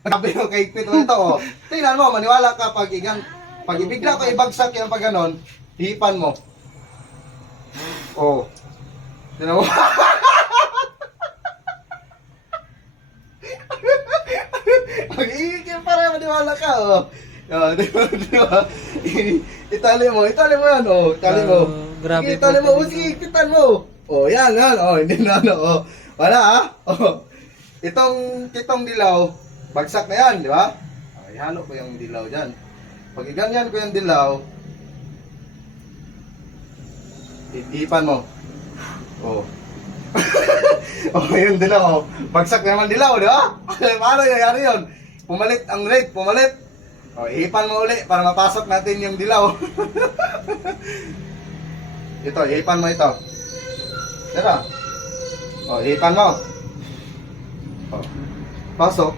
Sabi ko kay Pito ito, oh. Tingnan mo, maniwala ka pag ibigla ko ibagsak yung pag ganon, hipan mo. Oh. Tingnan mo. Mag-iigil para maniwala ka, oh. Oh, di ba? Itali mo yan, oh. Itali mo. Grabe Itali po mo, sige, ikitan mo. Oh, yan, oh. Hindi na, oh. Wala, ah. Oh. Itong dilaw, bagsak na yan, di ba? Oh, ihalo ko yung dilaw dyan. Pag iganyan ko yung dilaw, ipan mo. Oh. Oh, yung dilaw, oh. Bagsak naman dilaw, di ba? Paano nangyari yun? Pumalit ang red, pumalit. O, ihipan mo uli para mapasok natin yung dilaw. Ito, ihipan mo ito. Diba? O, ihipan mo. O, pasok.